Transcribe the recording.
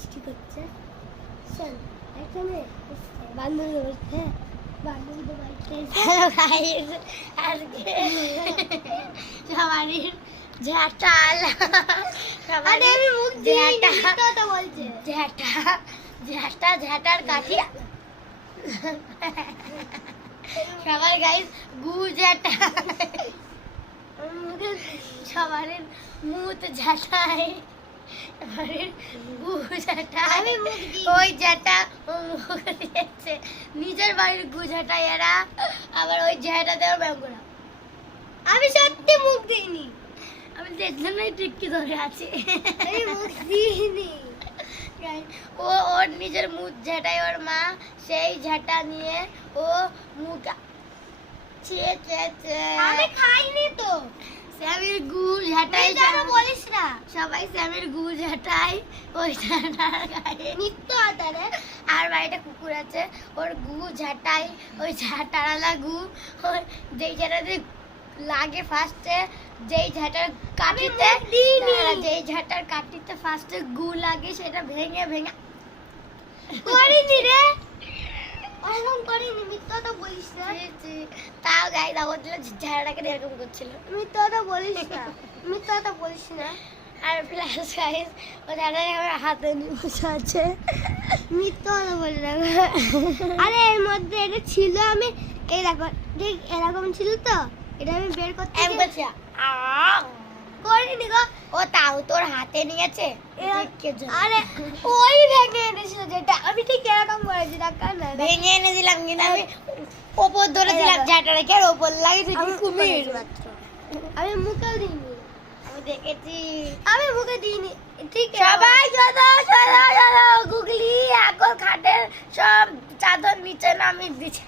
বৃষ্টি করছে। চল এখানে বান্ধবী বলছে বান্ধবীদের বাড়িতে। হ্যালো গাইস, আজকে সবারই ঝাঁটাল। আরে আমি মুখ দিয়ে কথা বলছে। ঝাঁটার কাঠি সবার গাইস গু ঝাঁটা। সবার মুখ ঝাঁটায় গু ঝাঁটায় ওই ঝাঁটা ও মুখ দিয়েছে। নিজের বাড়ির গু ঝাঁটায় এরা আবার ওই ঝাঁটা দেওয়ার ব্যায়াম করা। আমি সত্যি মুখ দিইনি, আমি দেখলাম না টিক্কি ধরে আছে। আমি মুখ দিইনি। ও ওর নিজের মুখ ঝাঁটায় ওর মা সেই ঝাঁটা নিয়ে ও মুখ আমি খাইনি তো। স্যামের গু ঝাঁটাই বলিস না, সবাই স্যামের গু ঝাঁটাই ওই ঝাঁটার গায়ে নিত্য আতারে। আর বাড়িটা কুকুর আছে, ওর গু ঝাঁটাই ওই ঝাঁটারালা গু যেই ঝাঁটাতে লাগে ফার্স্টে, যেই ঝাঁটার কাঠিতে যেই ঝাঁটার কাঠিতে ফার্স্টে গু লাগে সেটা ভেঙে ভেঙে করিনি রে। ওরকম করিনি, মিথ্যা তো বলিস না। তাও গাই দাও ঝাড়াটাকে এরকম করছিল। মিথ্যা তো বলিস না, মিথ্যা তো বলিস না। আর প্লাস গাইস ও ঝাড়াটাকে আমার হাতে নিয়ে বসে আছে। মিথ্যা তো বলি না। আরে এর মধ্যে এটা ছিল, আমি এই দেখো ঠিক এরকম ছিল তো, এটা আমি বের করতে করিনি গো। ও তাও তোর হাতে নিয়েছে। আরে ওই ভেঙে এনেছিল যেটা, আমি ঠিক এরকম করেছি ভেঙে এনে দিলাম, কিন্তু আমি ওপর ধরে দিলাম ঝাঁটাটাকে আর ওপর লাগিয়ে কুমির মাত্র। আমি মুখেও দিইনি, আমি দেখেছি। আমি মুখে দিইনি। ঠিক সবাই গুগলি এখন খাটের সব চাদর নিচে নামিয়ে দিচ্ছে।